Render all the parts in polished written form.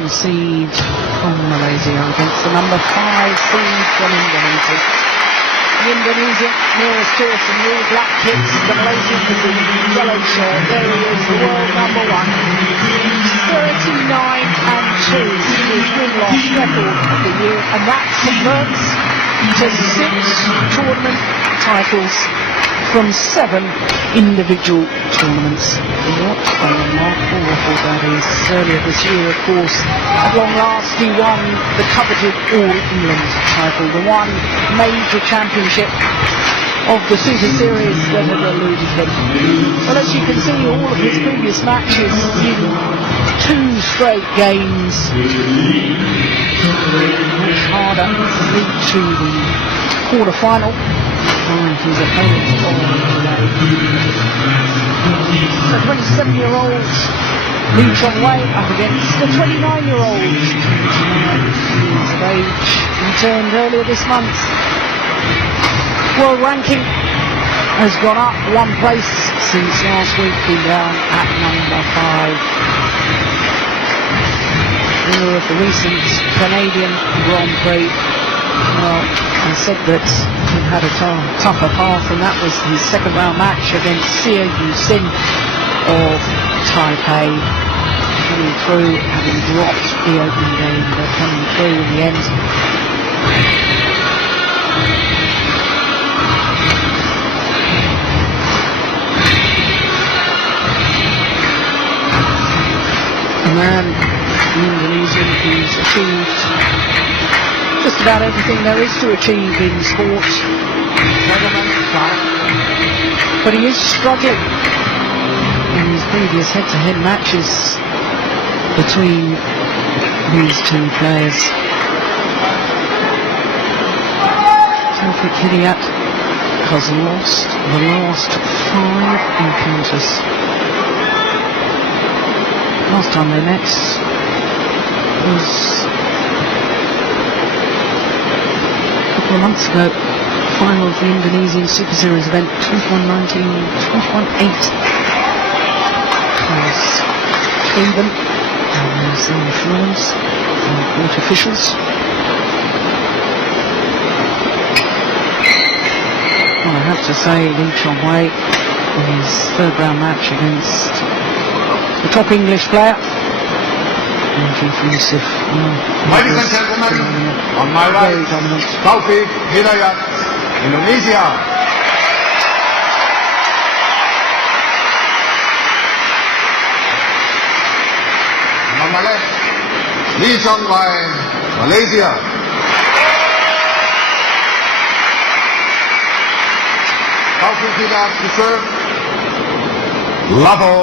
1 seed from Malaysia against the number 5 seed from Indonesia. The Indonesian nearest to us in the all black kits, the Malaysian with the yellow shirt. There he is, the world number 1. 39-2 is win-loss record of the year, and that converts to 6 tournament titles from 7 individual tournaments. What a remarkable record that is. Earlier this year, of course, at long last he won the coveted All England title, the one major championship of the Super Series that had eluded him. Well, as you can see, all of his previous matches in 2 straight games, much harder to reach to the quarter-final. His opponent, the 27-year-old Lee Chong up against the 29-year-old years of age, returned earlier this month. World ranking has gone up 1 place since last week, being down at number 5. Winner of the recent Canadian Grand Prix. Well, I said that he had a tougher path, and that was his second round match against Xie Yu-sin of Taipei. Coming through, having dropped the opening game, but coming through in the end. A man, the Indonesian, who's achieved just about everything there is to achieve in sport, but he is struggling in his previous head-to-head matches between these 2 players. Taufik Hidayat has lost the last 5 encounters. Last time they met was a months ago, final of the Indonesian Super Series event, 21-19, 21-8. Was between them, and there's the influence and court officials. Well, I have to say, Lee Chong in his 3rd round match against the top English player. Ladies and gentlemen, on my right, Taufik Hidayat, Indonesia. And on my left, Lee Chong, Malaysia. Taufik Hidayat to serve. Level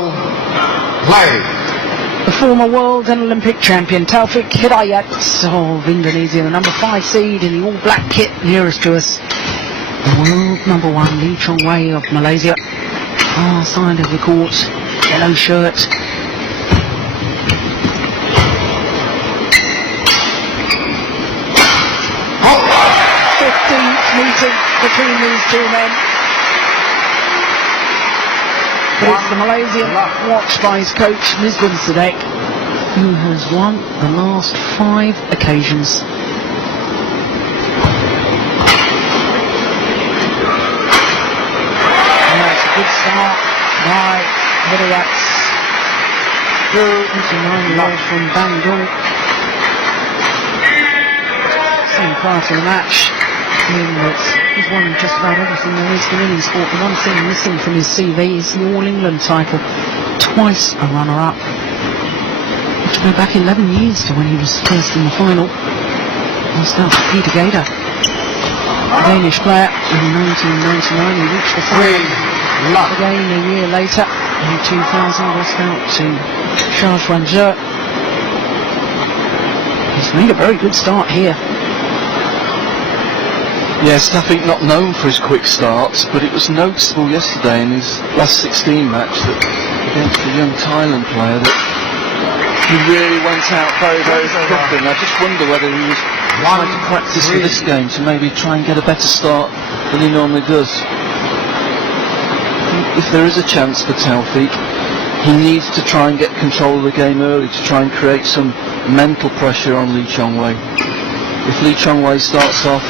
play. The former world and Olympic champion Taufik Hidayat of Indonesia, the number 5 seed in the all black kit nearest to us. The world number 1, Lee Chong of Malaysia. Far side of the court, yellow shirt. 15th meeting between these 2 men. But it's the Malaysian, watched by his coach, Misbah Sadek, who has won the last 5 occasions. And that's a good start by Hidayat's 29-year-old from Bandung. Same prior to the match, meaning that he's won just about everything there is to win in sport. The one thing missing from his CV is the All England title. Twice a runner-up. To go back 11 years to when he was first in the final. Lost out to Peter Gader, a Danish player, in 1999. He reached the final again a year later. In 2000, lost out to Charles Wanzhou. He's made a very good start here. Yes, Taufik not known for his quick starts, but it was noticeable yesterday in his last 16 match that against the young Thailand player that he really went out very, very quickly. And I just wonder whether he was trying to practice for this game to maybe try and get a better start than he normally does. If there is a chance for Taufik, he needs to try and get control of the game early to try and create some mental pressure on Lee Chong-wei. If Lee Chong-wei starts off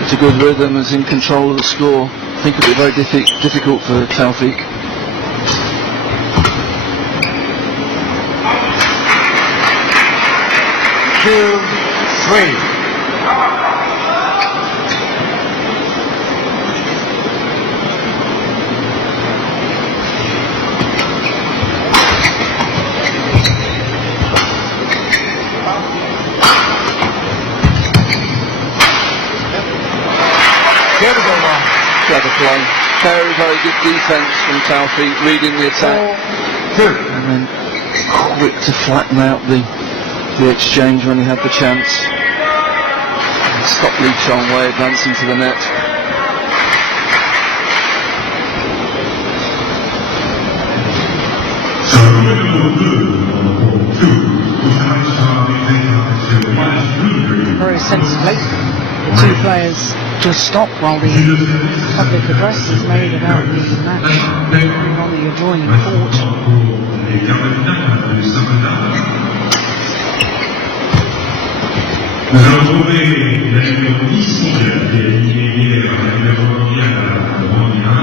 with a good rhythm and is in control of the score, I think it'll be very difficult for Taufik. Two, three. Clever play. Very, very good defence from Taufik, reading the attack. And then quick to flatten out the exchange when he had the chance. And stop Lee Chong-wei advancing to the net. Very sensibly, the two players just stop while the public address is made about the match on the adjoining court. Nous allons trouver la numéro 10 mondiale qui est éliminée par la numéro mondiale au Milan.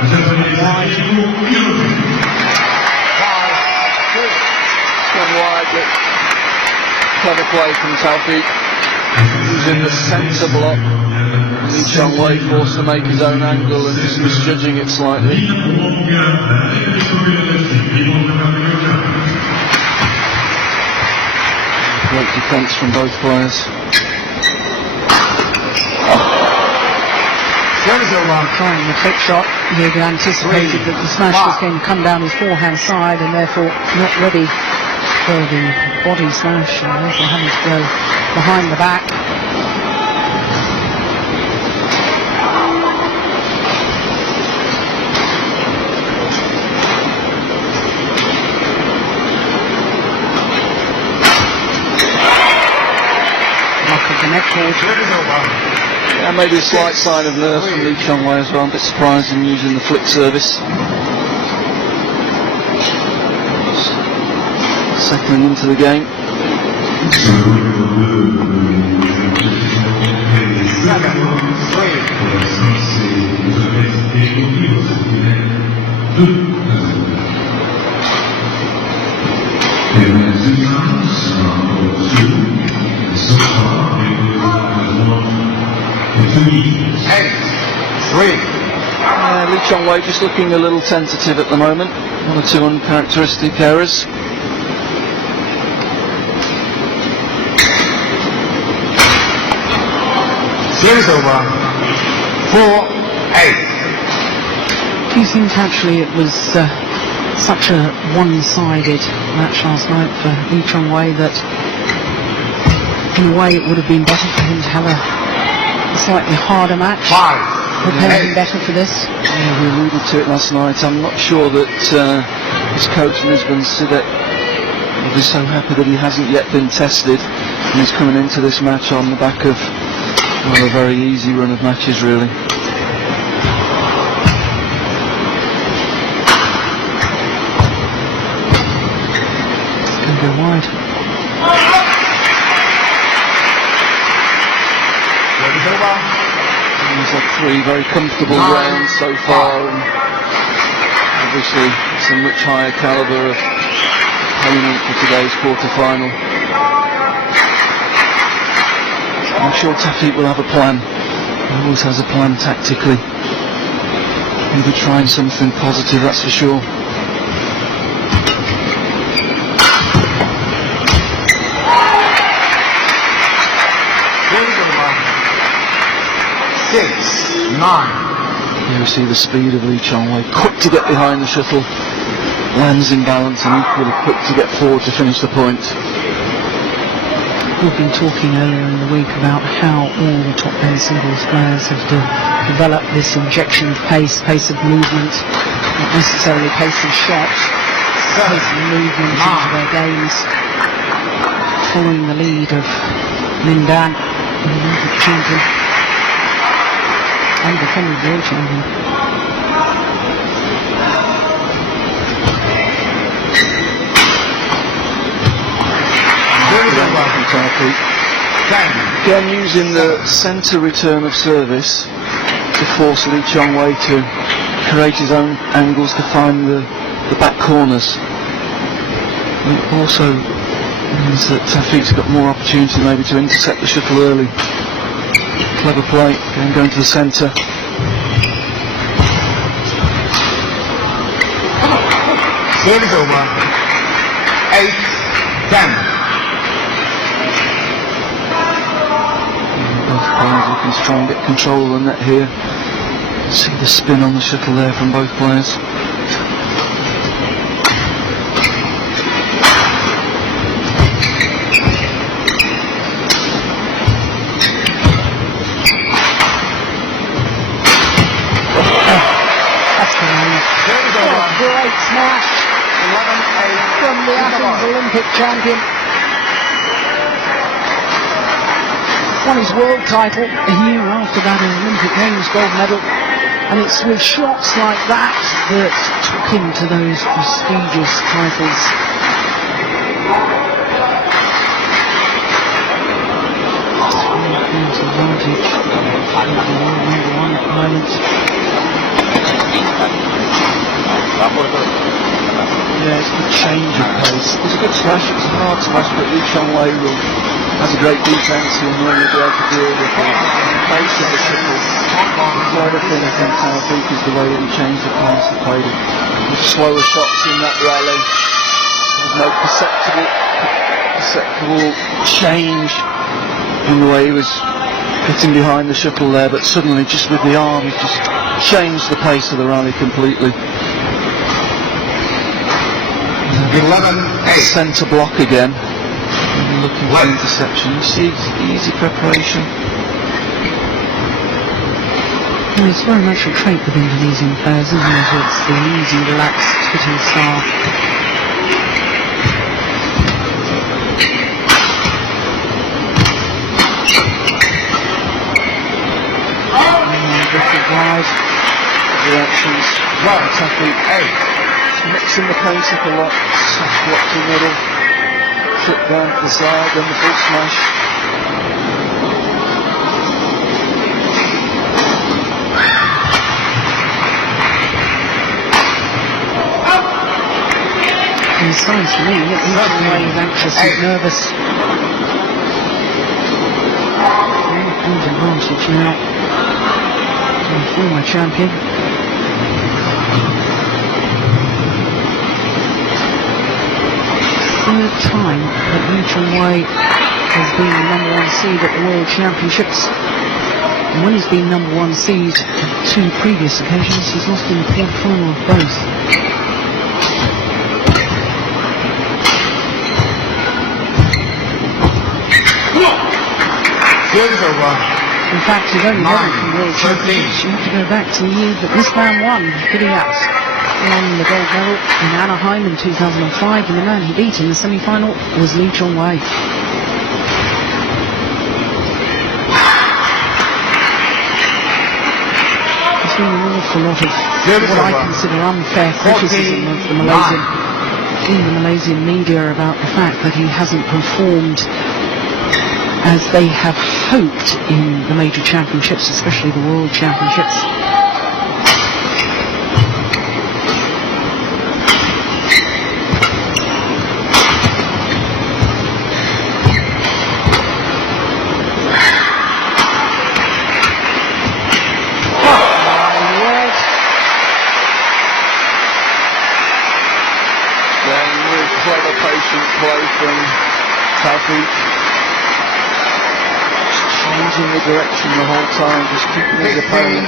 Nous avons les Clever play from Taufik. He's in the centre block. Lee Chong-wei forced to make his own angle and just misjudging it slightly. Great defence from both players. Trying the trick shot, he had anticipated that the smash was going to come down his forehand side and therefore not ready for the body smash, and therefore having to go behind the back. Lock of the neck cord. Yeah, maybe a slight sign of nerves from Lee Chong-wei as well. I'm a bit surprised in using the flick service. Settling into the game. Lee Chong-wei just looking a little tentative at the moment. One or two uncharacteristic errors. Series over. 4-8. Do you think actually it was such a one-sided match last night for Lee Chong-wei that in a way it would have been better for him to have a slightly harder match? 5. Would have been better for this? Yeah, we alluded to it last night. I'm not sure that his coach in Lisbon, Hidayat, will be so happy that he hasn't yet been tested and he's coming into this match on the back of a very easy run of matches, really. It's going to go wide. He's had 3 very comfortable rounds so far, and obviously it's a much higher calibre of opponent for today's quarter-final. I'm sure Taufik will have a plan. He always has a plan tactically. He'll be trying something positive, that's for sure. Here we see the speed of Lee Chong-wei, quick to get behind the shuttle, lands in balance and equally quick to get forward to finish the point. We've been talking earlier in the week about how all the top men's singles players have developed this injection of pace of movement, not necessarily pace of shot, pace of movement into their games, following the lead of Lin Dan, the Olympic champion and defending world champion. Service over. from Taufik. 10. Again, using the centre return of service to force Lee Chong Wei to create his own angles to find the back corners. It also means that Taufik's got more opportunity maybe to intercept the shuttle early. Clever play, again going to the centre. Service over. 8-10. Both players looking to try and get control of the net here. See the spin on the shuttle there from both players. Great smash from the Athens Olympic champion. Won his world title a year after that Olympic Games gold medal, and it's with shots like that that took him to those prestigious titles. Advantage over the world number one at the moment. Yeah, it's a good change of pace. It was a good slash, it was a hard slash, but Lee Chong Wei has a great defence. He'll normally be able to deal with the pace of the shuttle. The other thing I think Taufik is the way that he changed the pace. He played it with slower shots in that rally. There was no perceptible change in the way he was getting behind the shuttle there, but suddenly just with the arm he just changed the pace of the rally completely. 11-8. Centre block again. Looking for interception. You see easy preparation. Well, it's very much a trait with Indonesian players, isn't it? It's the easy, relaxed, hitting style. Drifted wide. Reactions. Taufik. 8. Mixing the pace up a lot. Soft block to the middle. Flip down to the side, then the full smash. And it's nice to me that Lee Chong Wei is anxious and nervous. Huge advantage now to the former champion. Third time that Lee Chong Wei has been the number one seed at the World Championships. And when he's been number one seed on two previous occasions, he's lost in the quarter-final of both. Service over. In fact, you've only ever from World Championships. You have to go back to the year that this man won, Hidayat. Won the gold medal in Anaheim in 2005, and the man he beat in the semi-final was Lee Chong Wei. There's been an awful lot of what I consider unfair criticism of the Malaysian media about the fact that he hasn't performed as they have hoped in the major championships, especially the World Championships. Clever, patient play from Taufik. Just changing the direction the whole time, just keeping his opponent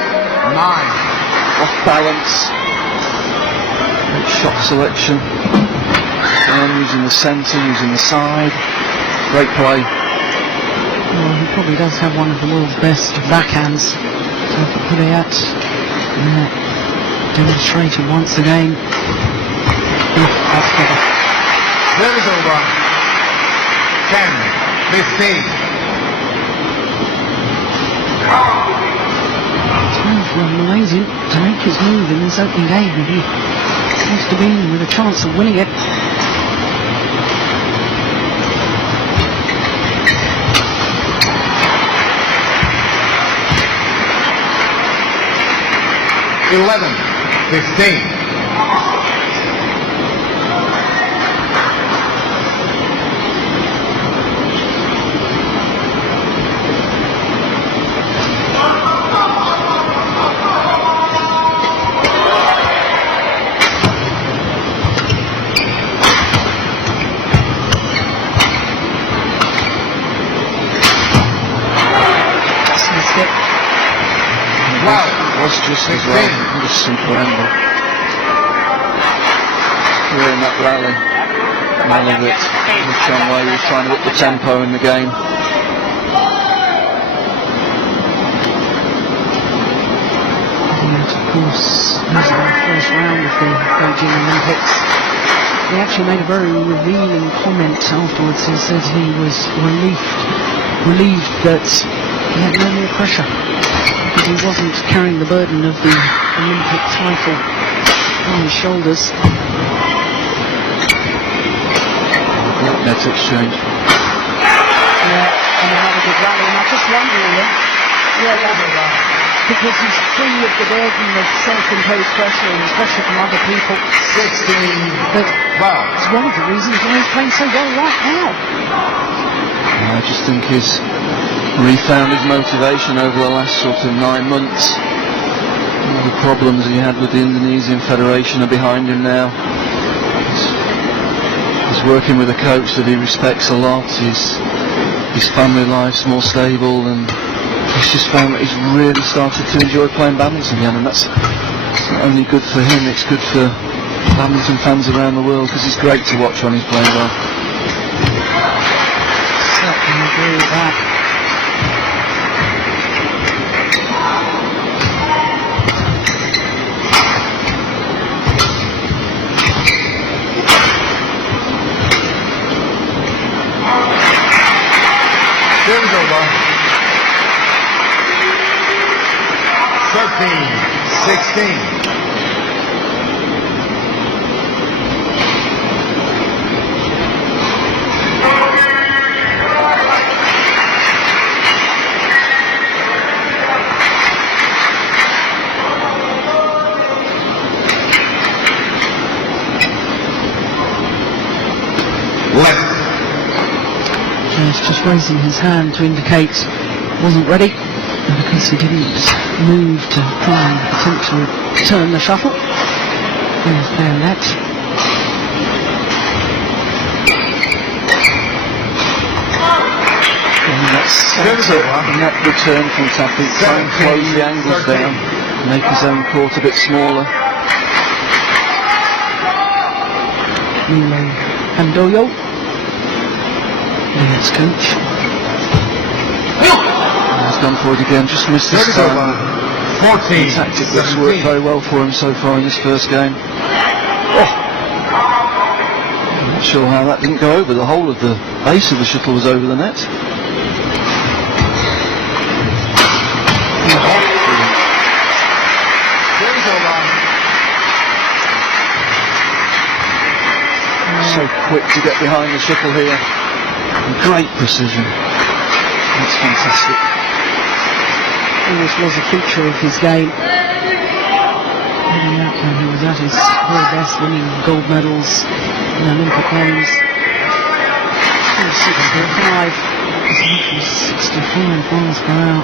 9. off balance. Great shot selection. Again, using the centre, using the side. Great play. Well, he probably does have one of the world's best backhands. Taufik Hidayat demonstrated once again. That's clever. Service over. 10, 15. Time for Malaysia to make his move in this opening game. He seems to be with a chance of winning it. 11-15. Wow. Was just as well. Just simple angle. We're in that rally. Rally that Chong was trying to up the tempo in the game. And of course, losing the first round of the Beijing Olympics. He actually made a very revealing comment afterwards. He said he was relieved that he had no more pressure, because he wasn't carrying the burden of the Olympic title on his shoulders. Net exchange. Yeah, and another good rally. And I just wonder, Ian, because he's free of the burden of self-imposed pressure and pressure from other people. 16. Wow. It's one of the reasons why he's playing so well right now. I just think he's refound his motivation over the last sort of 9 months. All the problems he had with the Indonesian Federation are behind him now. He's working with a coach that he respects a lot. His family life's more stable, and he's just found that he's really started to enjoy playing badminton again, and that's not only good for him, it's good for badminton fans around the world, because he's great to watch when he's playing well. Certainly agree with that. Service over. 13-16. Left. He's just raising his hand to indicate he wasn't ready, because he didn't move to try and potentially turn the shuttle. There's bayonet. And that's the net return from Taufik, try and close the angles down, make his own court a bit smaller. Handoyo, Hidayat's coach. He's gone for it again, just missed this Service time. over. A 14. tactic that's worked very well for him so far in this first game. I'm not sure how that didn't go over. The whole of the base of the shuttle was over the net. Service over. So quick to get behind the shuttle here. And great precision. That's fantastic. This was a feature of his game. Hidayat, when he was at his very best, winning gold medals in Olympic Games. 65, 65 miles per hour.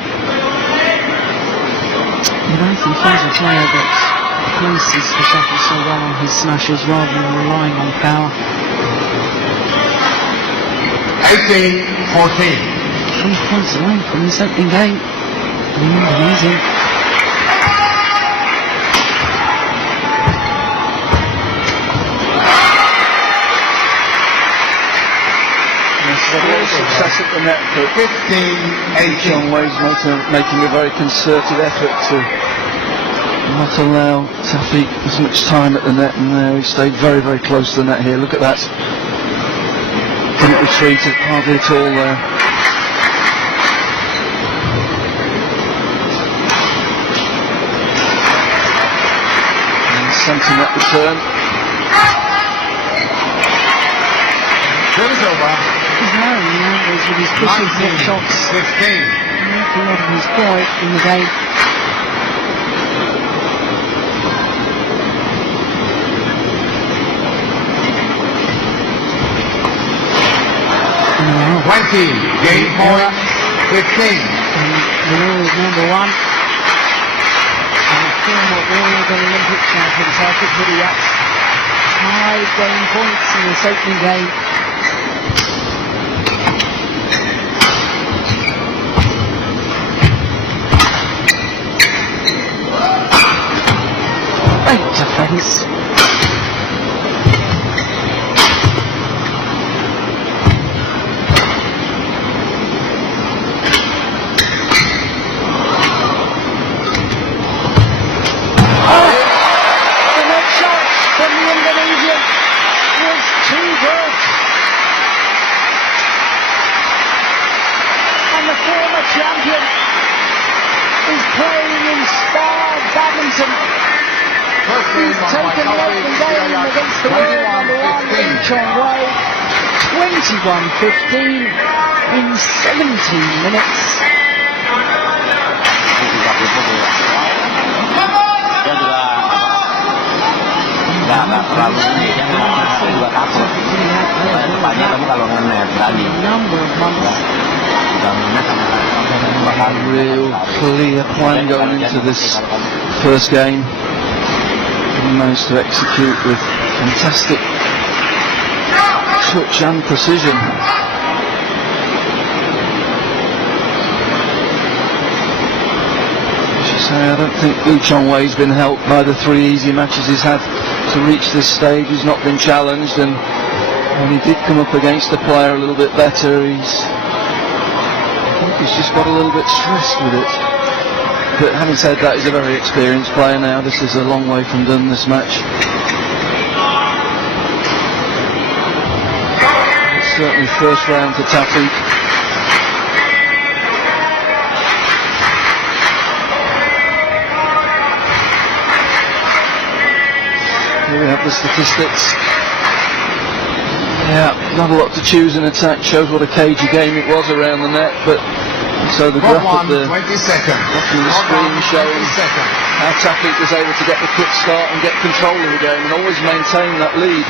But I think he's a player that places the shuttle so well on his smashes rather than relying on power. 18-14. 3 points away from this opening game. Indonesian. A lot of success at the net, but 15-18. Chong making a very concerted effort to not allow Taufik as much time at the net, and there he stayed very, very close to the net here. Look at that. Didn't retreat hardly at all there. And centre net return. Service over. He's narrowing the angles with his pushing hit shots. 16. Making a lot of his point in the game. 20. Game point 15. The world number one. And former world and Olympic champion Taufik Hidayat tied game points in this opening game. Great defence. Champion is playing inspired badminton. He's taken the opening game against the world number one Chong 21-15 in 17 minutes. Number of months. Real clear plan going into this first game. He managed to execute with fantastic touch and precision. As you say, I don't think Chong Wei's been helped by the 3 easy matches he's had to reach this stage. He's not been challenged, and when he did come up against a player a little bit better, he's just got a little bit stressed with it. But having said that, he's a very experienced player now. This is a long way from done, this match. It's certainly first round to Taufik. Here we have the statistics. Yeah, not a lot to choose in attack. Shows what a cagey game it was around the net, but so the graph at the 20 seconds. bottom of the screen showing how Taufik was able to get the quick start and get control of the game and always maintain that lead.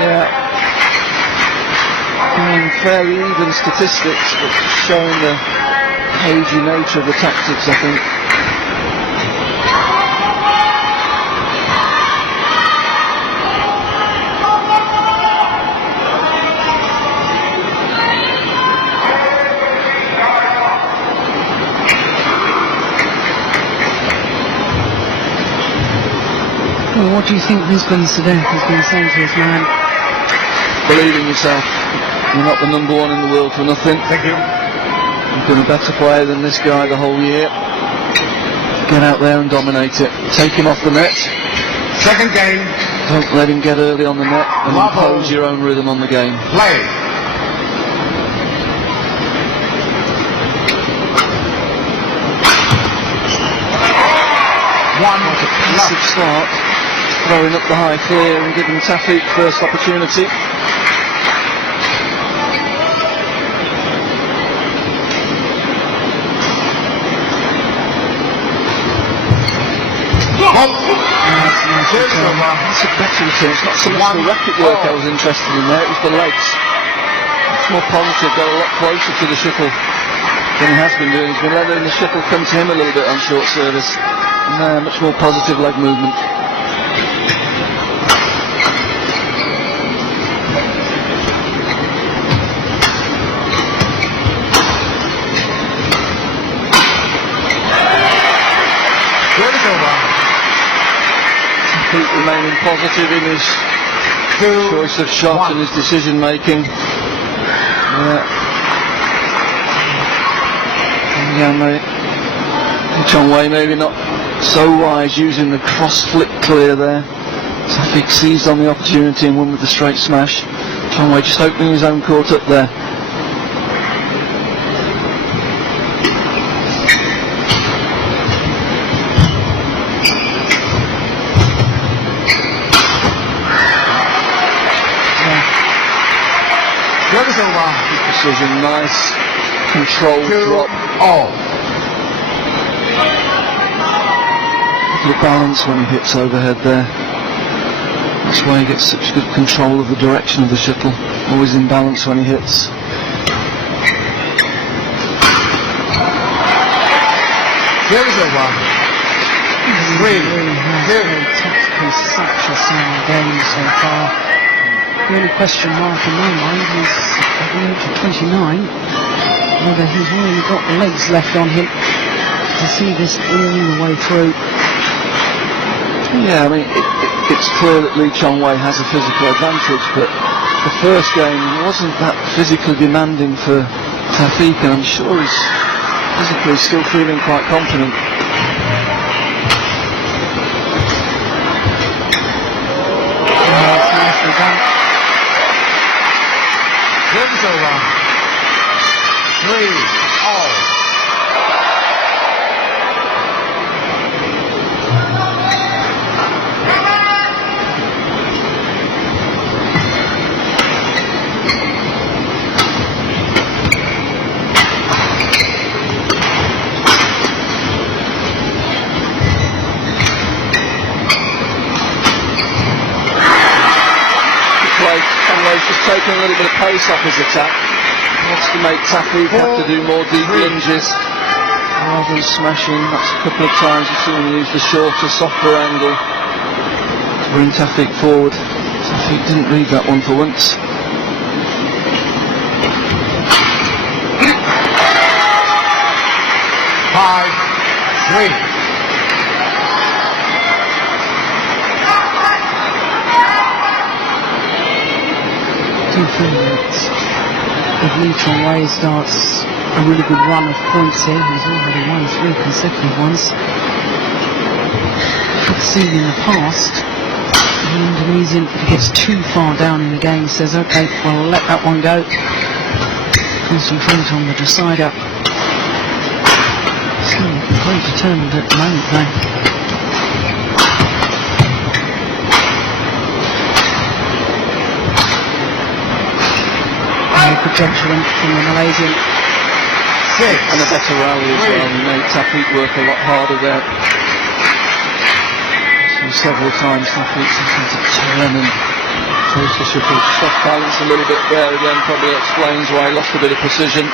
Yeah, fairly even statistics, but showing the cagey nature of the tactics, I think. Well, what do you think Lisbon Sadek has been saying to his man? Believe in yourself. You're not the number one in the world for nothing. Thank you. You've been a better player than this guy the whole year. Get out there and dominate it. Take him off the net. Second game. Don't let him get early on the net and Bravo. impose your own rhythm on the game. Play. Massive start, throwing up the high clear and giving Taufik first opportunity. That's a better return. It's not so much the racket work I was interested in there, it was the legs. Much more positive, got a lot closer to the shuttle than he has been doing. He's been letting the shuttle come to him a little bit on short service. And much more positive leg movement. Taufik remaining positive in his choice of shot and his decision making. Chong Wei maybe not so wise using the cross flick clear there. Taufik seized on the opportunity and won with the straight smash. Chong Wei just opening his own court up there. Precision, nice controlled drop. The balance when he hits overhead there. That's why he gets such good control of the direction of the shuttle. Always in balance when he hits. Service over. Really has played tactically such a sound game so far. The only question mark in my mind is, at the age of 29, whether he's really got the legs left on him to see this all the way through. Yeah, I mean, it's clear that Lee Chong-wei has a physical advantage, but the first game wasn't that physically demanding for Taufik, and I'm sure he's physically still feeling quite confident. It's nicely done. Service over. 3-all. Chong-wei's just taking a little bit of pace off his attack. He wants to make Taufik have to do more deep lunges rather than smashing. That's a couple of times you've seen him use the shorter, softer angle to bring Taufik forward. Taufik didn't read that one for once. Five, 3. I do feel that if Lee Chong-wei starts a really good run of points here, he's already won 3 consecutive ones. We've seen in the past, the Indonesian, if he gets too far down in the game, says, okay, well, let that one go. Concentrate on the decider. So, very determined at the moment, though. Good judgment from the Malaysian. 6. And a better rally as well. He made Taufik work a lot harder there. So several times Taufik seemed to turn and chose to sort of off balance a little bit there again. Probably explains why he lost a bit of precision.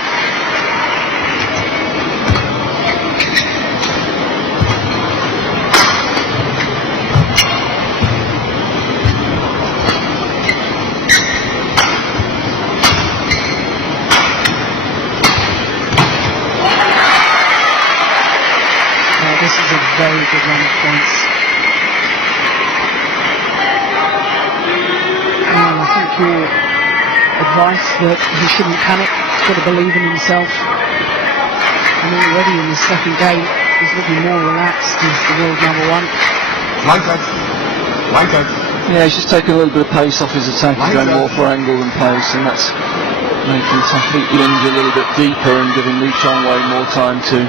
This is a very good run of points. And I think your advice that he shouldn't panic, he's got to believe in himself. And already in the second game, he's looking more relaxed as the world number 1. One touch. One touch. Yeah, he's just taking a little bit of pace off his attack and going more for angle than pace, and that's making Taufik lunge a little bit deeper and giving Lee Chong-wei more time to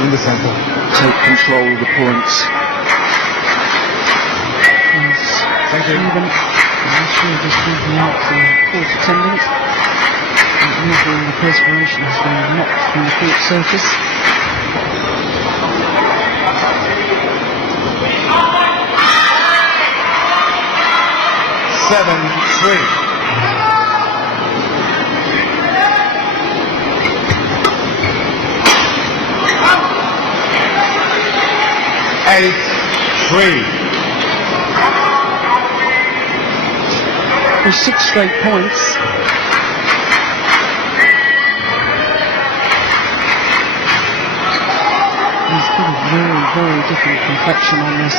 In the center. take control of the points. Thank you. Even last year just moving out to quarter tendon. And usually the perspiration has been knocked from the court surface. Seven, 3. Eight, 3. With 6 straight points. He's got a very, very different complexion on this.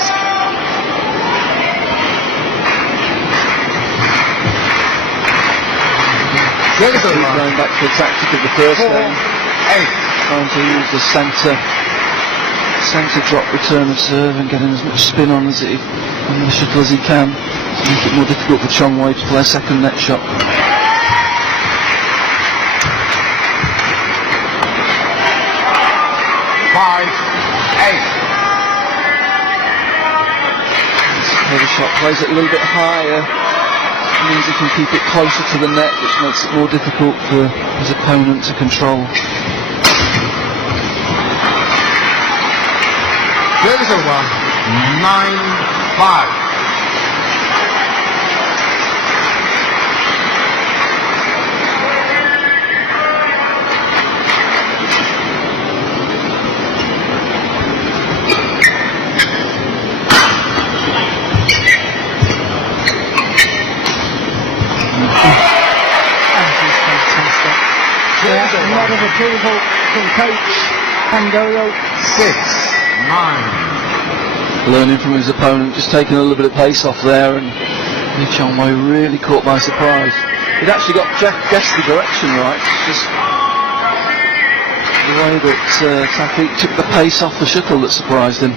Service He's over. going back to the tactic of the first 4, game, 8. trying to use the centre drop return of serve and getting as much spin on the shuttle as he can to make it more difficult for Chong-wei to play a second net shot. 5, 8. Heavy shot plays it a little bit higher, means he can keep it closer to the net, which makes it more difficult for his opponent to control. Service over. 9, 5. a lot of approval from coach Pandoro. 6, 9. Learning from his opponent, just taking a little bit of pace off there, and Lee Chong Wei really caught by surprise. He'd actually guessed the direction right, just the way that Taufik took the pace off the shuttle that surprised him.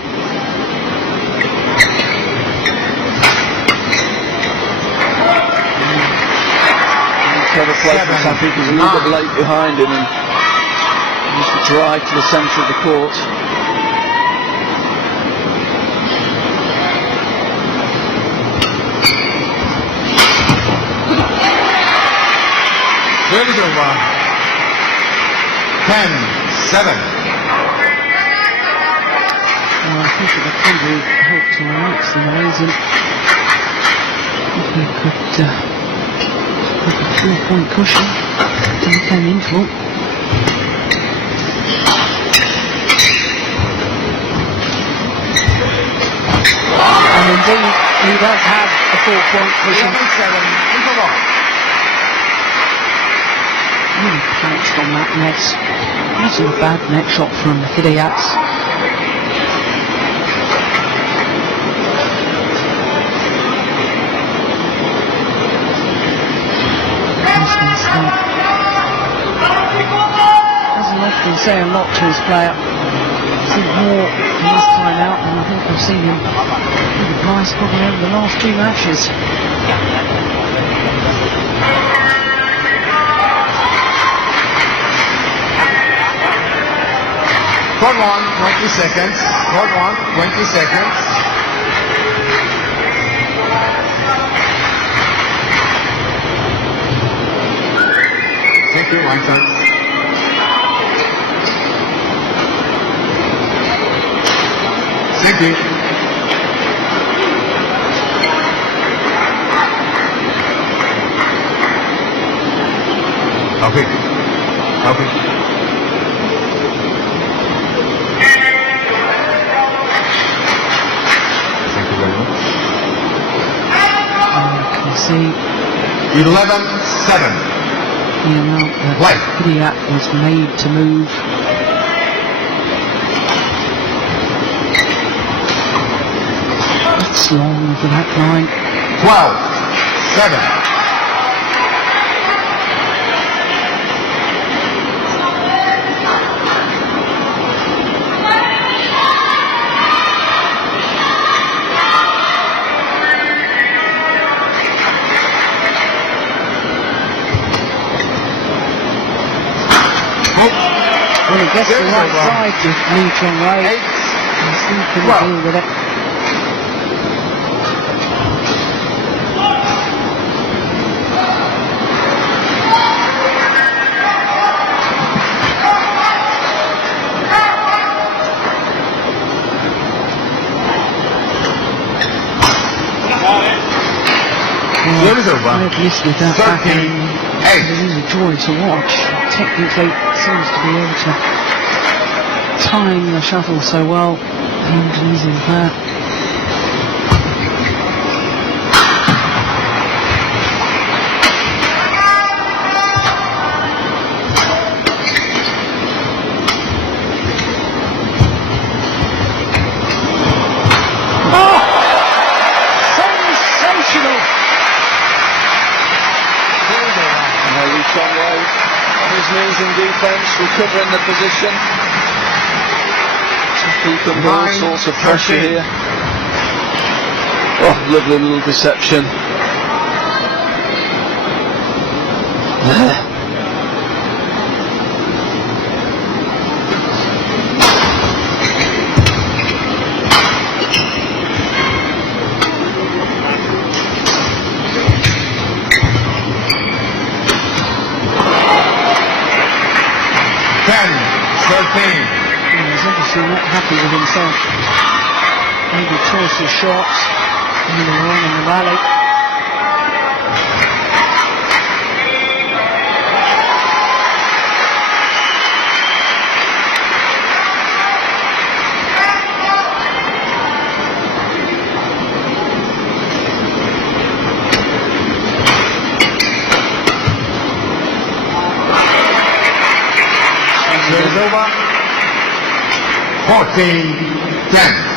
Clever play from Taufik, was a little bit late behind him and used the drive to the centre of the court. Service over. 10, 7. Well, I think it would probably help to relax the noise and if we could put a 3-point cushion to the pen interval. And indeed, he does have a 4-point cushion. 11, 7. Interval. Really pounced on that net. Wasn't a bad net shot from Hidayat. Doesn't often say a lot to his player. Seen more in this time out, and I think I've seen him pretty nice probably over the last 2 matches. 1, 20 seconds. 1, 20 seconds. Thank you, Weinstein. Thank you. Taufik. Taufik. Thank you very much. You can see 11, 7. the amount that Hidayat was made to move. It's long for that line. 12, 7. When it gets to the right side with Lee Chong Wei, 8, he's still couldn't deal with it. Service over. I've missed with that 13, backing. 8. It is a joy to watch. Technically, seems to be able to time the shuttle so well. And easy with that. Oh! Sensational! Lee Chong Wei on his knees in defence, recovering the position. Taufik under all 9, sorts of pressure 13. here. Oh, lovely little deception. He's obviously not happy with himself. Maybe choice of shots earlier on in the rally. is over. 14-10.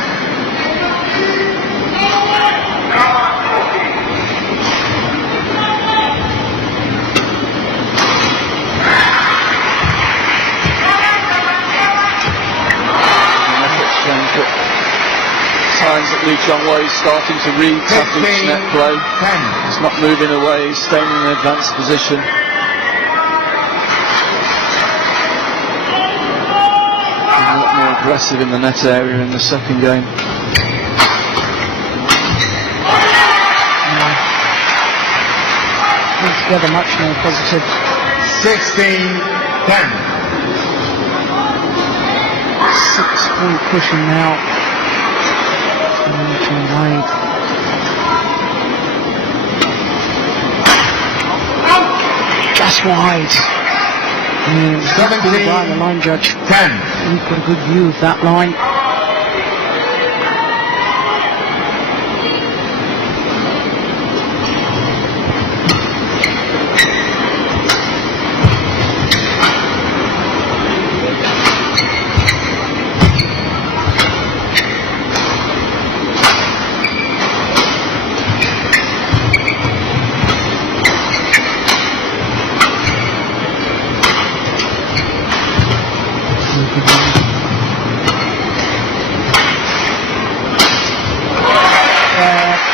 Signs that Lee Chong Wei is starting to read Taufik's net play. He's not moving away, he's staying in an advanced position. A lot more aggressive in the net area in the second game. Altogether much more positive. 16-10. 6-point cushion now. Wide. Just wide. Yeah, 17 by the line judge. 10. You've got a good view of that line.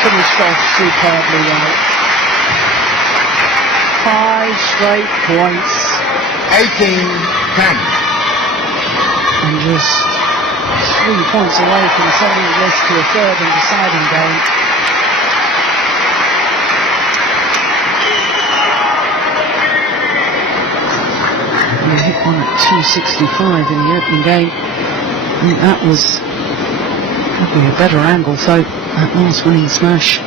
Finished off superbly well. 5 straight points. 18-10. And just 3 points away from sending this to a third and deciding game. He hit one at 265 in the opening game. I think that was probably a better angle, so that last winning smash.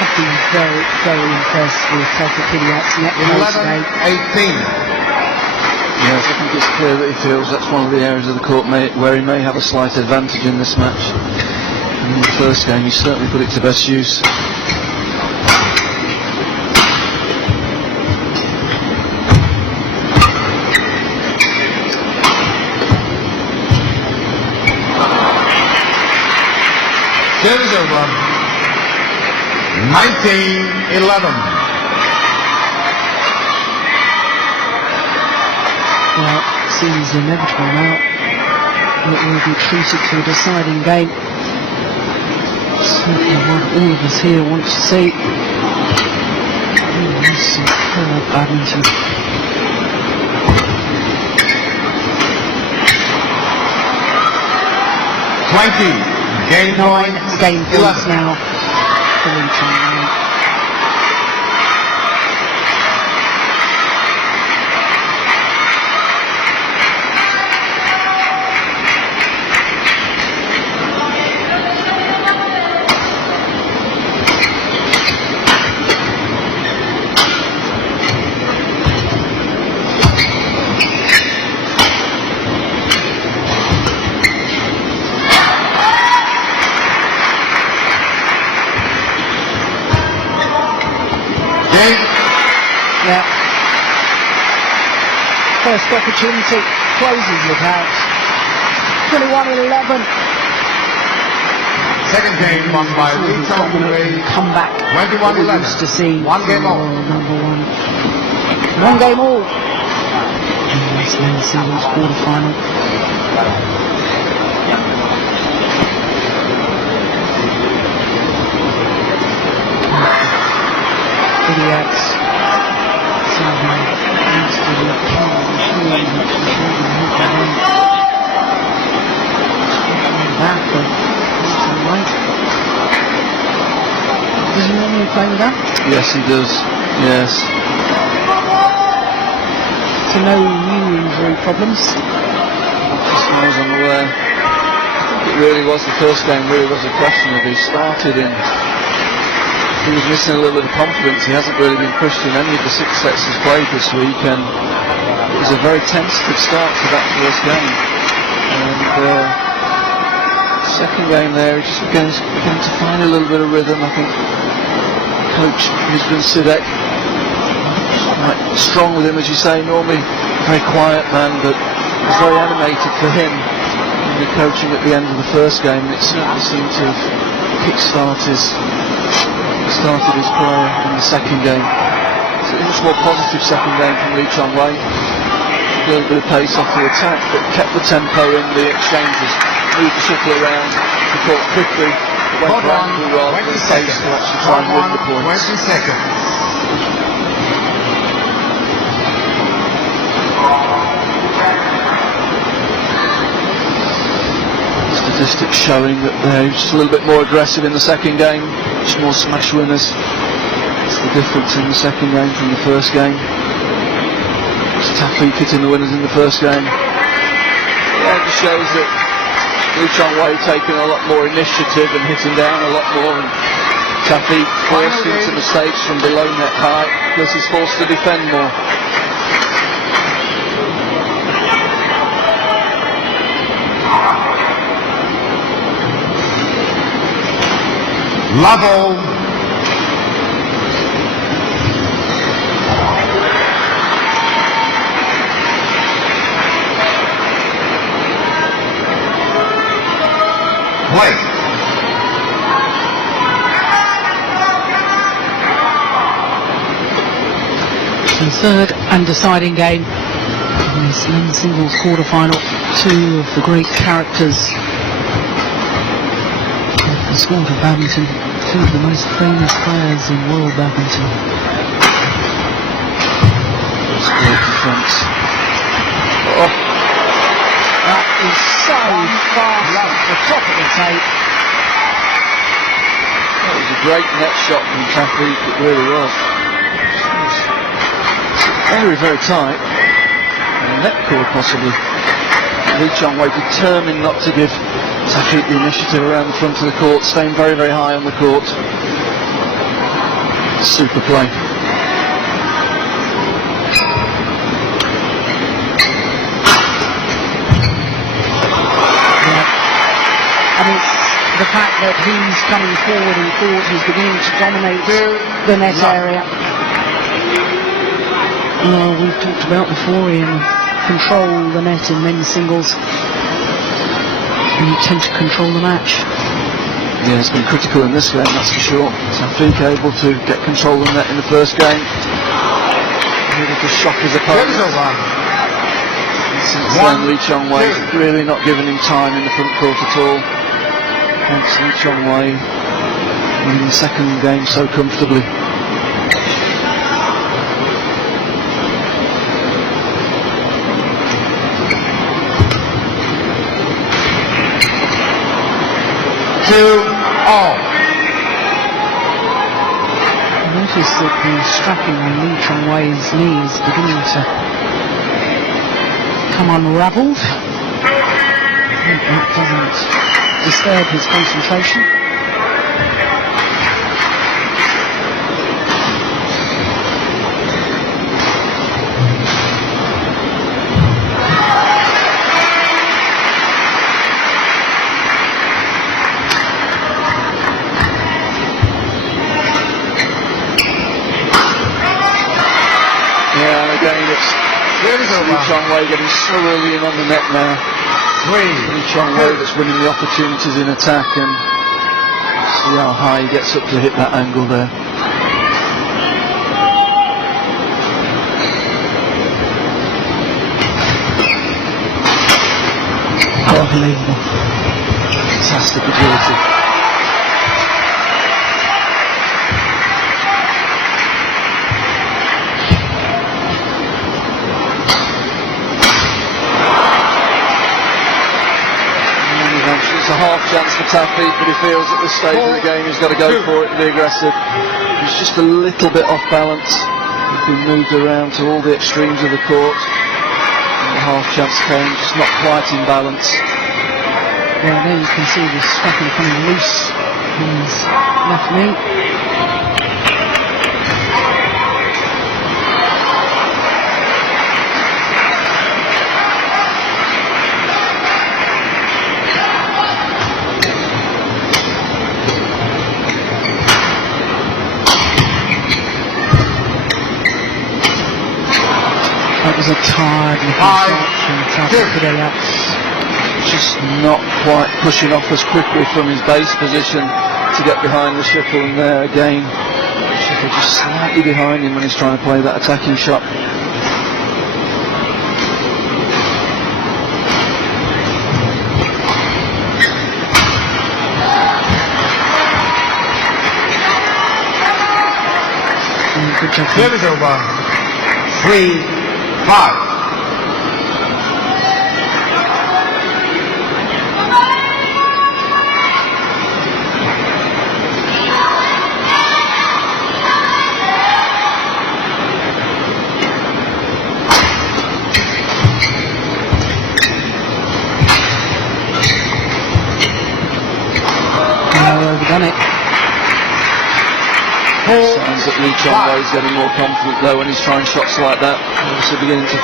I've been very, very impressed with Taufik Hidayat's net play today. 11-18. Yes, I think it's clear that he feels that's one of the areas of the court where he may have a slight advantage in this match. In the first game, he certainly put it to best use. Service over. 19-11. Well, it seems inevitable now. It will be treated to a deciding game. Certainly what all of us here want to see. Oh, superb badminton. Game 9 game points 11. now. For Lee Chong Wei. Yeah. First opportunity, closes it out. 21-11. Second game won by Lee Chong Wei. Come back. 21-11. Used to see. One game all. Number one. One game all. Men's singles quarterfinal. Hidayat. Does he normally play with that? Yes, he does. Yes. So no new injury problems? As far as I'm aware. It really was, the first game really was a question of he started in. He was missing a little bit of confidence. He hasn't really been pushed in any of the 6 sets he's played this week, and it was a very tentative start to that first game. And second game there, he just began to find a little bit of rhythm. I think Coach Lisbon Sidek quite strong with him, as you say, normally a very quiet man, but was very animated for him in the coaching at the end of the first game, and it certainly seemed to have kick-started his play in the second game. So it was a much more positive second game from Lee Chong Wei. A little bit of pace off the attack, but kept the tempo in the exchanges, moved the shuttle around the court quickly, went for angle rather than pace to actually try and win the points. 20 seconds. Statistics showing that they're just a little bit more aggressive in the second game, much more smash winners. That's the difference in the second game from the first game. It's Taufik hitting the winners in the first game. Yeah, it just shows that Lee Chong Wei taking a lot more initiative and hitting down a lot more, and Taufik forced into mistakes from below net height because he's forced to defend more. Level. Play. The third and deciding game in this men's singles quarter-final. 2 of the great characters of the sport of badminton, 2 of the most famous players in world badminton. That's great defence. Oh. That is so fast at the top of the tape. That was a great net shot from Taufik, it really was. Very, very tight. And net cord possibly. Lee Chong Wei determined not to give Taufik the initiative around the front of the court, staying very, very high on the court. Super play. And it's the fact that he's coming forward in court, he's beginning to dominate the net area. Well, we've talked about before, Ian, control the net in men's singles, and you tend to control the match. Yeah, it's been critical in this game, that's for sure. Taufik able to get control of the net in the first game, able to shock his opponent. Since then, Lee Chong Wei really not giving him time in the front court at all. Hence Lee Chong Wei winning the second game so comfortably. Notice that the strapping on Lee Chong Wei's knee is beginning to come unravelled. I think that doesn't disturb his concentration. Lee Chong Wei getting so early in on the net now. Lee Chong Wei that's winning the opportunities in attack, and see how high he gets up to hit that angle there. Unbelievable. Fantastic agility. It's a half chance for Taufik, but he feels at this stage of the game he's got to go for it and be aggressive. He's just a little bit off balance. He's been moved around to all the extremes of the court. And the half chance came, just not quite in balance. Oh, unbelievable. Fantastic agility. 1 1. And it's the fact that he's coming forward in court, he's beginning to dominate the net area. Well, there you can see the scrapping coming loose in his left knee. That was a tired looking shot from Taufik Hidayat. Just not quite pushing off as quickly from his base position to get behind the shuttle, and there again, the shuttle just slightly behind him when he's trying to play that attacking shot. Good job. Service over. 3-5. Overdone it. Signs that Chong is getting more confident though when he's trying shots like that. Obviously beginning to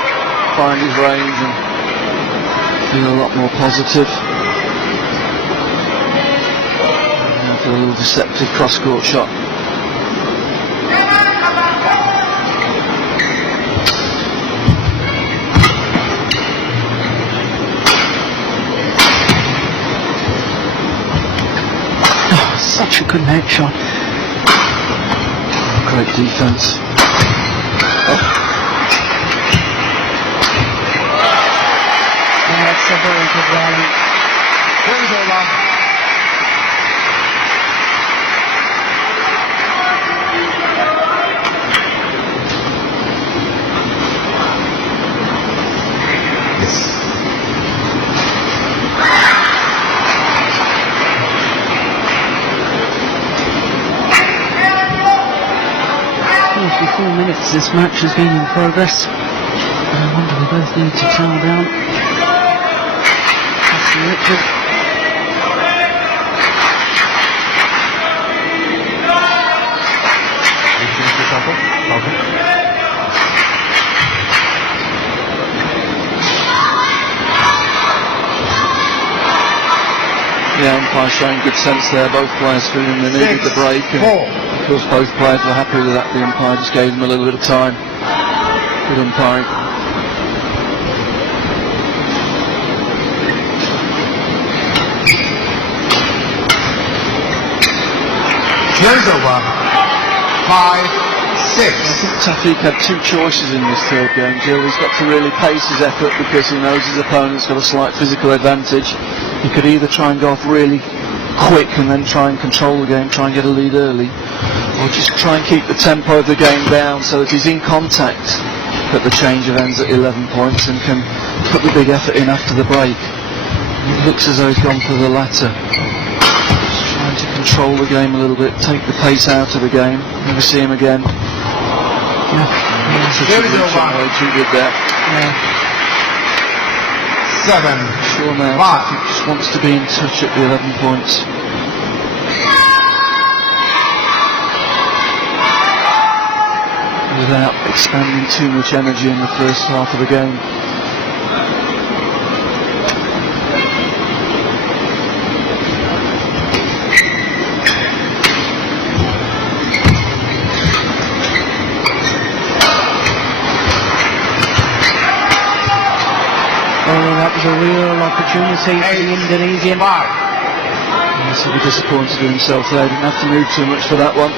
find his range and feel a lot more positive. Now for a little deceptive cross-court shot. Oh, such a good net shot. Great defense. That's a very good rally. Service over. Yes. 44 minutes this match has been in progress. I wonder we both need to towel down. That's Richard. Yeah, umpire showing good sense there. Both players feeling they needed the break. And of course, both players were happy with that. The umpire just gave them a little bit of time. Good umpiring. Game's over. 5-6. I think Taufik had two choices in this third game, Jill. He's got to really pace his effort because he knows his opponent's got a slight physical advantage. He could either try and go off really quick and then try and control the game, try and get a lead early, or just try and keep the tempo of the game down so that he's in contact at the change of ends at 11 points and can put the big effort in after the break. It looks as though he's gone for the latter. Just trying to control the game a little bit, take the pace out of the game. Never see him again. There is no one. Too good there. 7. Sure now, 5. he just wants to be in touch at the 11 points. Without expanding too much energy in the first half of the game. That was a real opportunity for the Indonesian. He'll be disappointed in himself there. Didn't have to move too much for that one.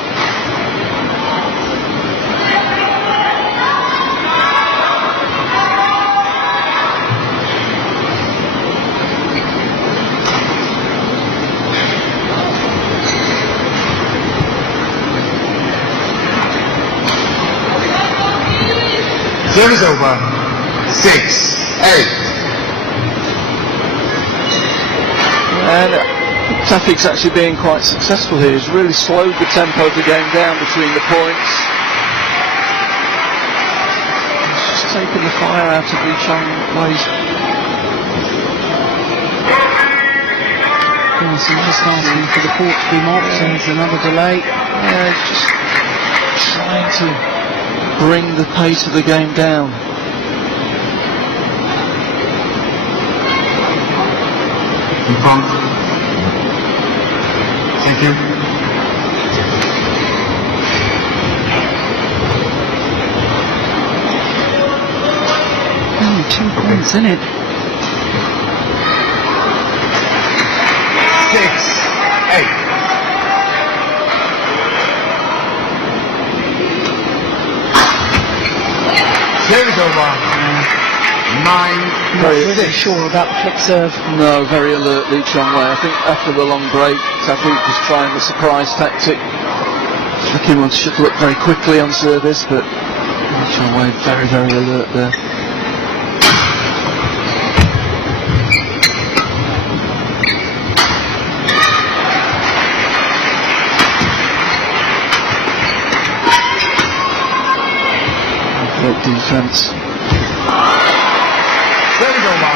Game is over. 6-8. And Taufik's actually being quite successful here. He's really slowed the tempo of the game down between the points. He's just taken the fire out of Chong plays. Carson just asking for the court to be mopped, and there's another delay. Yeah, just trying to bring the pace of the game down. In front. Thank you. Only 2 points in it. 6, 8. Service over. 9, Not really 6. sure about the flick serve. No, very alertly Chong Wei. I think after the long break, Taufik was trying the surprise tactic. Flicking one to shuttle up very quickly on service, but Chong Wei very, very alert there. Great defence. Service over.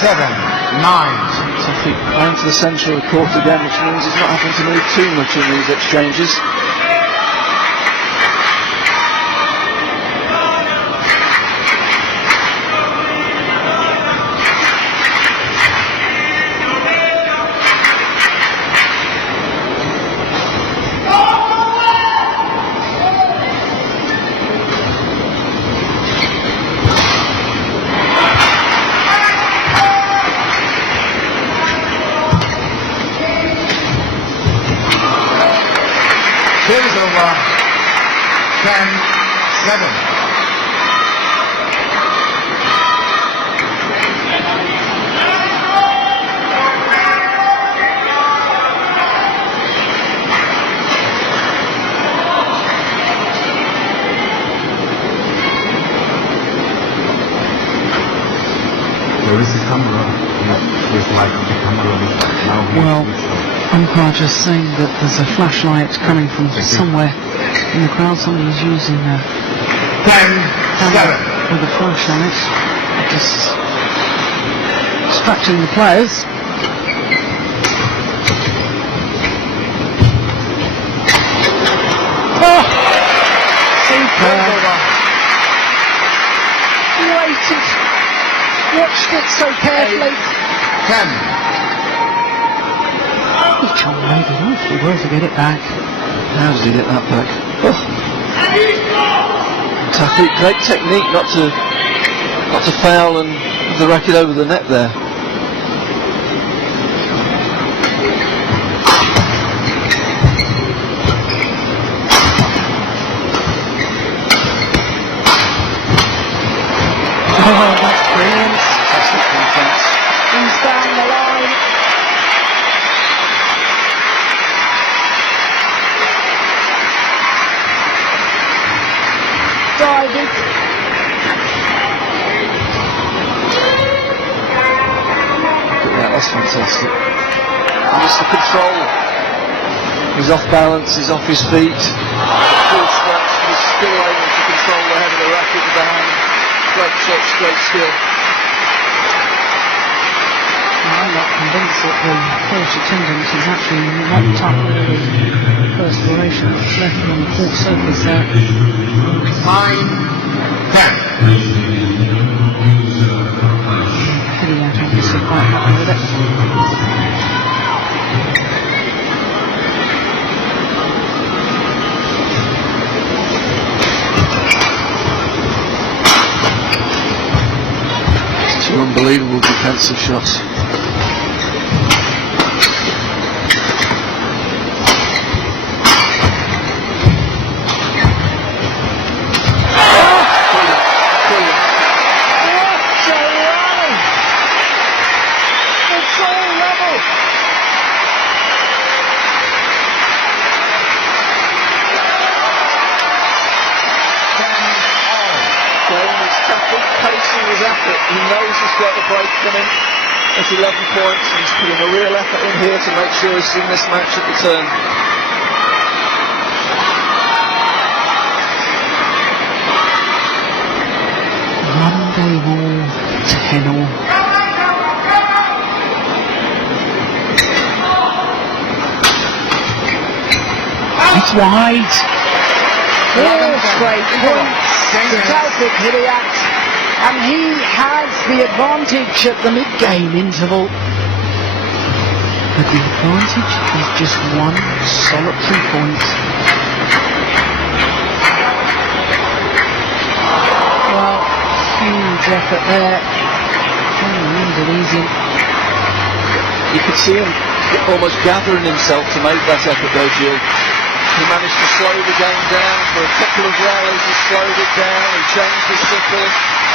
7, 9. Taufik playing to the centre of the court again, which means he's not having to move too much in these exchanges. Service over. 10, 7. Where is the camera? It's like the camera is now. Well, umpire just saying that there's a flashlight coming from somewhere in the crowd. Somebody's using a 10, 7. with a flash on it, just distracting the players. Oh, super! Waited, watched it so carefully. 10. Chong Wei did awfully well to get it back. How did he get that back? Oh. Taufik, great technique not to foul and have the racket over the net there. Oh, that's brilliant. That's not defence. He's down the line. Diving. Yeah, that's fantastic. And it's the control. He's off balance, he's off his feet. Full stretch, he's still able to control the head of the racket with the hand. Great touch, great skill. I'm not convinced that the court attendance is actually mopped up all the perspiration that's left on the court surface there. 9, 10. Hidayat obviously quite happy with it. Two unbelievable defensive shots. He knows he's got the break coming at 11 points, and he's putting a real effort in here to make sure he's in this match at the turn. Going all 10 all. It's wide. 4 straight points to Taufik Hidayat, and he has the advantage at the mid-game interval. But the advantage is just one solitary point. Well, huge effort there from the Indonesian. You could see him almost gathering himself to make that effort though, Jill. He managed to slow the game down for a couple of rallies. He slowed it down, he changed his sickle,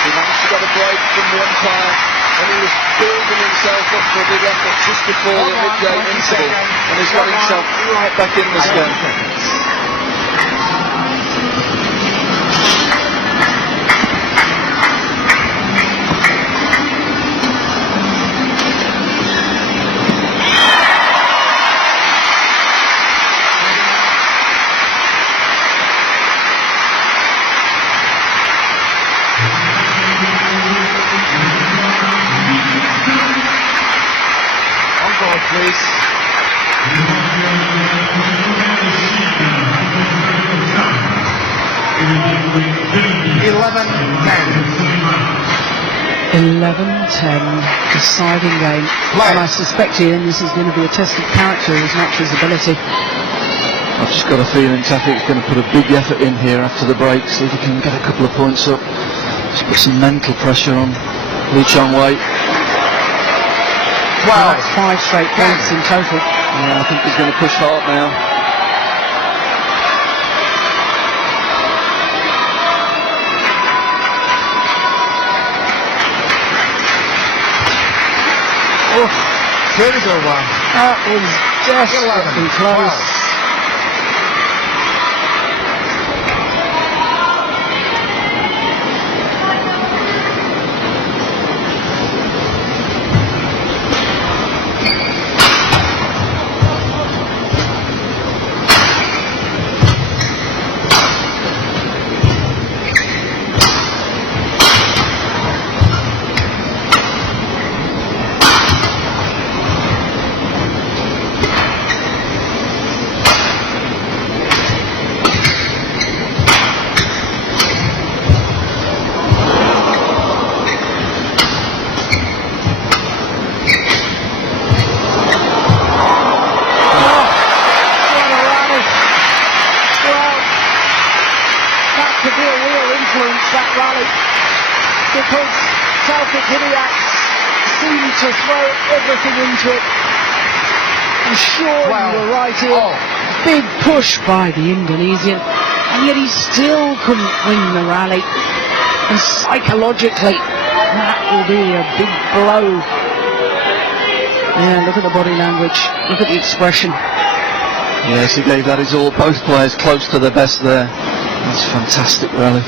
he managed to get a break from the umpire, and he was building himself up for a big effort just before the midday interval, and he's got himself right back in this game. Please. 11-10, deciding game. And I suspect, Ian, this is going to be a test of character as much as ability. I've just got a feeling Taufik's going to put a big effort in here after the break, see if he can get a couple of points up. Just put some mental pressure on Chong. Wow, that's 5 straight points in total. Yeah, I think he's going to push hard now. Oh, that was desperately close. That rally, because Taufik Hidayat seemed to throw everything into it. I'm sure you were right here. Big push by the Indonesian, and yet he still couldn't win the rally. And psychologically, that will be a big blow. Yeah, look at the body language, look at the expression. Yes, he gave that his all. Both players close to their best there. That's a fantastic rally.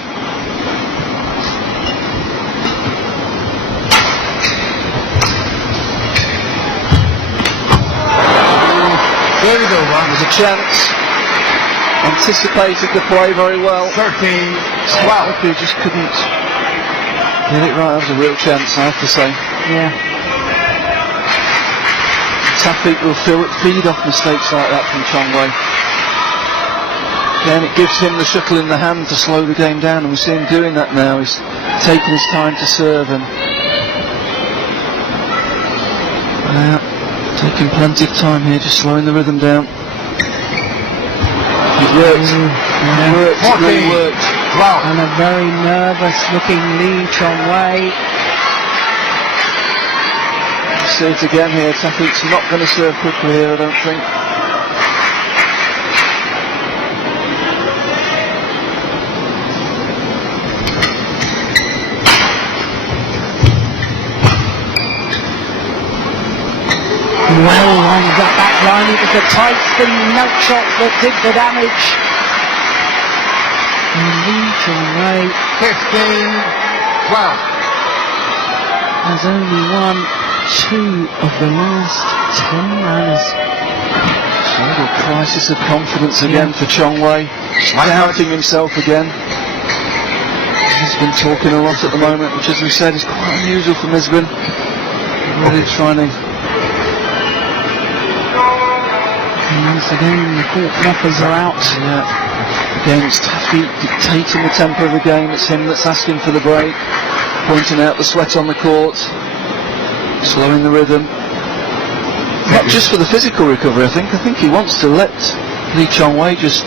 There's a chance. Anticipated the play very well. 13-12. He just couldn't get it right. That was a real chance, I have to say. Yeah. Taufik will feed off mistakes like that from Chong. Again, it gives him the shuttle in the hand to slow the game down, and we see him doing that now. He's taking his time to serve and taking plenty of time here, just slowing the rhythm down. It worked. It worked. It really worked. Wow. And a very nervous looking Chong. See it again here. Taufik's not going to serve quickly here, I don't think. Well on that back line, it was the tight spinning note shot that did the damage. And Chong 15-12. has only won 2 of the last 10 runners. So a crisis of confidence again for Chong. Doubting himself again. Misbin talking a lot at the moment, which, as we said, is quite unusual for Misbin. Really trying to. And once again, the court knockers are out. Yeah. Again, it's Taufik dictating the tempo of the game. It's him that's asking for the break, pointing out the sweat on the court, slowing the rhythm. Not just for the physical recovery, I think he wants to let Lee Chong-wei just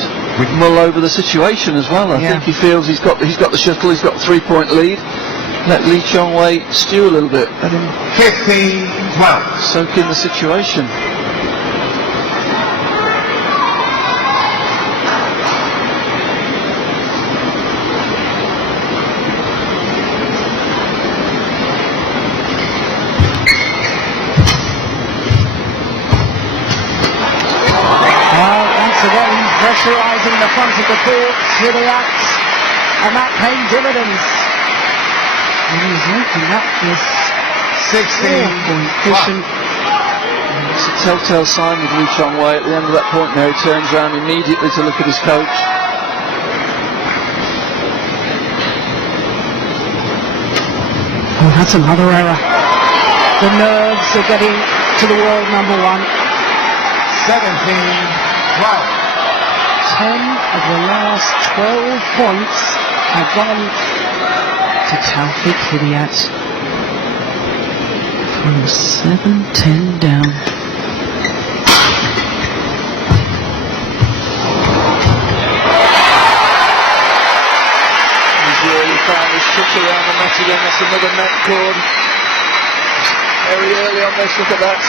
mull over the situation as well. I think he feels he's got the shuttle, he's got the 3-point lead. Let Lee Chong-wei stew a little bit. Let him 15-12. soak in the situation. Pressurising the front of the court, Hidayat, and that paid dividends. And he's making up this 16-point cushion. It's a telltale sign with Lee Chong-wei. At the end of that point now, he turns around immediately to look at his coach. Oh, that's another error. The nerves are getting to the world number one. 17-12. 10 of the last 12 points have gone to Taufik Hidayat. From 7-10 down. He's really found his touch around the net again. That's another net cord. Very early on this, look at that.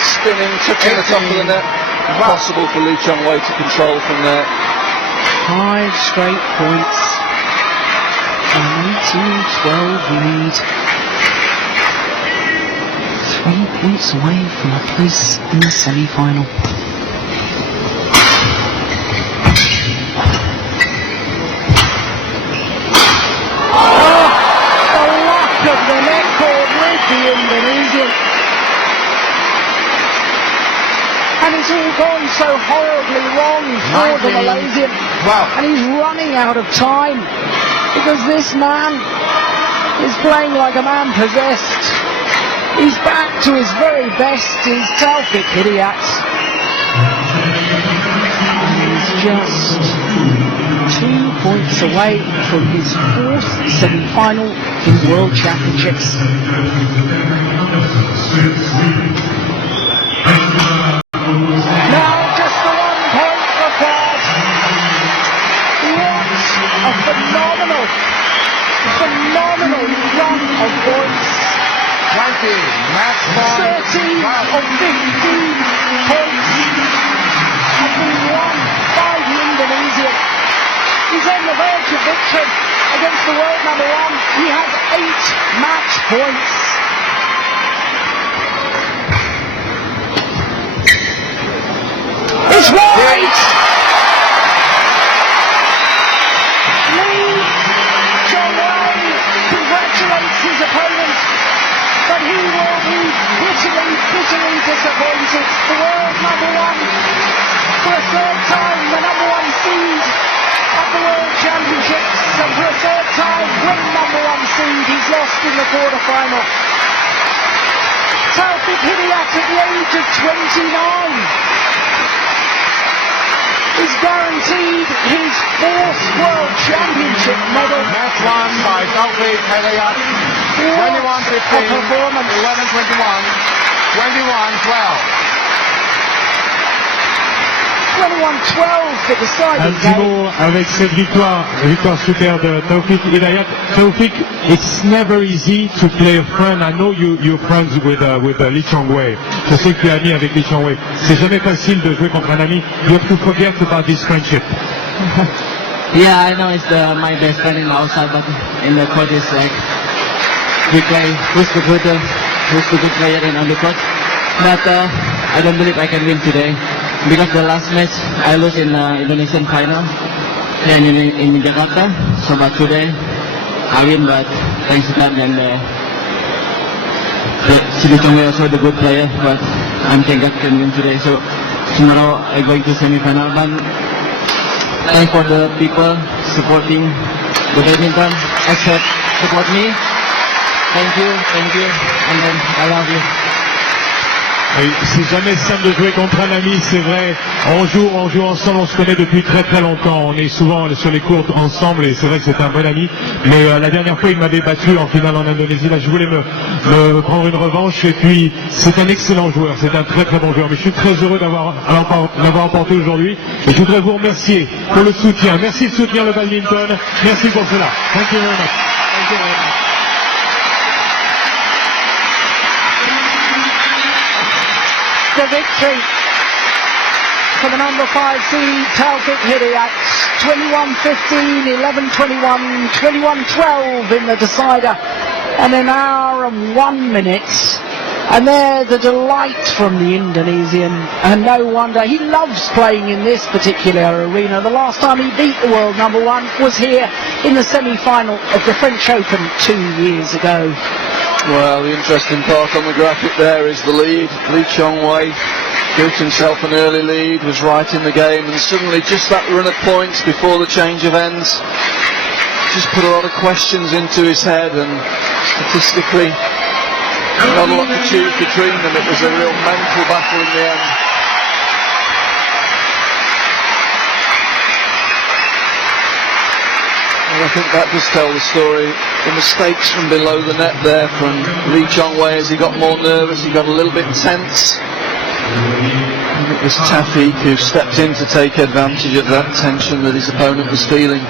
Spinning, touching the top of the net. Impossible for Lee Chong-wei to control from there. 5 straight points. An 18-12 lead. 3 points away from a place in the semi-final. Oh, the luck of the net cord with the Indonesian. And it's all gone so horribly wrong for the Malaysian. Wow. And he's running out of time because this man is playing like a man possessed. He's back to his very best. He's Taufik Hidayat. He's just 2 points away from his 4th semi-final in World Championships. Now just the 1 point required. What a phenomenal run of points. 20, match point. 13 of 15 points have been won by the Indonesian. He's on the verge of victory against the world number one. He has 8 match points. It's right! Lee Chong-wei congratulates his opponent, but he will be bitterly disappointed. The world number one, for a 3rd time, the number 1 seed at the World Championships, and for a 3rd time, when number 1 seed, he's lost in the quarter-final. Taufik Hidayat at the age of 29 is guaranteed his 4th World Championship medal. Match won by Taufik Hidayat. 21-15, 11-21, 21-12. 21-12 for the Un deciding petit game. mot avec cette victoire super de Taufik Hidayat. Taufik, it's never easy to play a friend. I know you're friends with Lee Chong-wei. Je sais que tu es ami avec Lee Chong-wei. C'est jamais facile de jouer contre un ami. You have to forget about this friendship. Yeah, I know it's my best friend in the outside, but in the court is like we play who's the good player in on the court. But I don't believe I can win today because the last match I lost in Indonesian final and in Jakarta. So but today I win, but thanks to God and Lee Chong-wei also the good player, but I'm thank God can win today. So tomorrow I'm going to semi-final. But thanks for the people supporting the badminton. except support me. Thank you, and then I love you. Oui, c'est jamais simple de jouer contre un ami, c'est vrai. On joue ensemble, on se connaît depuis très très longtemps. On est souvent sur les courts ensemble et c'est vrai que c'est un bon ami. Mais la dernière fois, il m'avait battu en finale en Indonésie. Là, je voulais me prendre une revanche. Et puis, c'est un excellent joueur, c'est un très très bon joueur. Mais je suis très heureux l'avoir emporté aujourd'hui. Et je voudrais vous remercier pour le soutien. Merci de soutenir le badminton. Merci pour cela. Thank you very much. Thank you very much. The victory for the number 5 seed Taufik Hidayat, 21-15, 11-21, 21-12 in the decider, and an hour and 1 minute. And there the delight from the Indonesian, and no wonder, he loves playing in this particular arena. The last time he beat the world number 1 was here in the semi-final of the French Open 2 years ago. Well, the interesting part on the graphic there is the lead. Chong built himself an early lead, was right in the game, and suddenly just that run of points before the change of ends just put a lot of questions into his head, and statistically not a lot to choose between them. It was a real mental battle in the end. I think that does tell the story. The mistakes from below the net there from Chong as he got more nervous, he got a little bit tense. And it was Taufik who stepped in to take advantage of that tension that his opponent was feeling.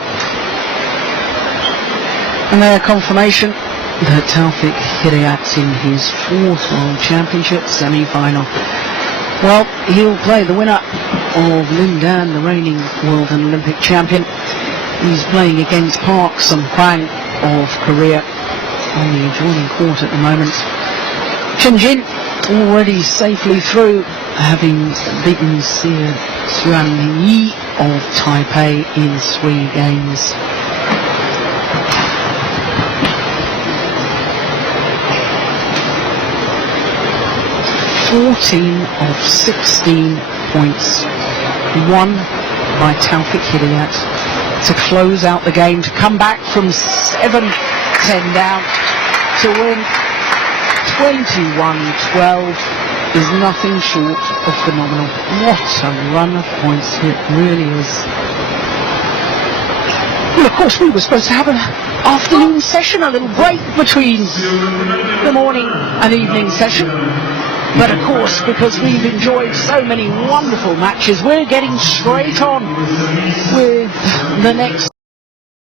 And their confirmation that Taufik Hidayat in his 4th World Championship semi-final. Well, he'll play the winner of Lin Dan, the reigning World and Olympic champion. He's playing against Park Sung-kwang of Korea on the adjoining court at the moment. Chen Jin already safely through, having beaten Xuan Yi of Taipei in 3 games. of 16 points won by Taufik Hidayat to close out the game, to come back from 7-10 down to win 21-12 is nothing short of phenomenal. What a run of points it really is. Well, of course, we were supposed to have an afternoon session, a little break between the morning and evening session. But of course, because we've enjoyed so many wonderful matches, we're getting straight on with the next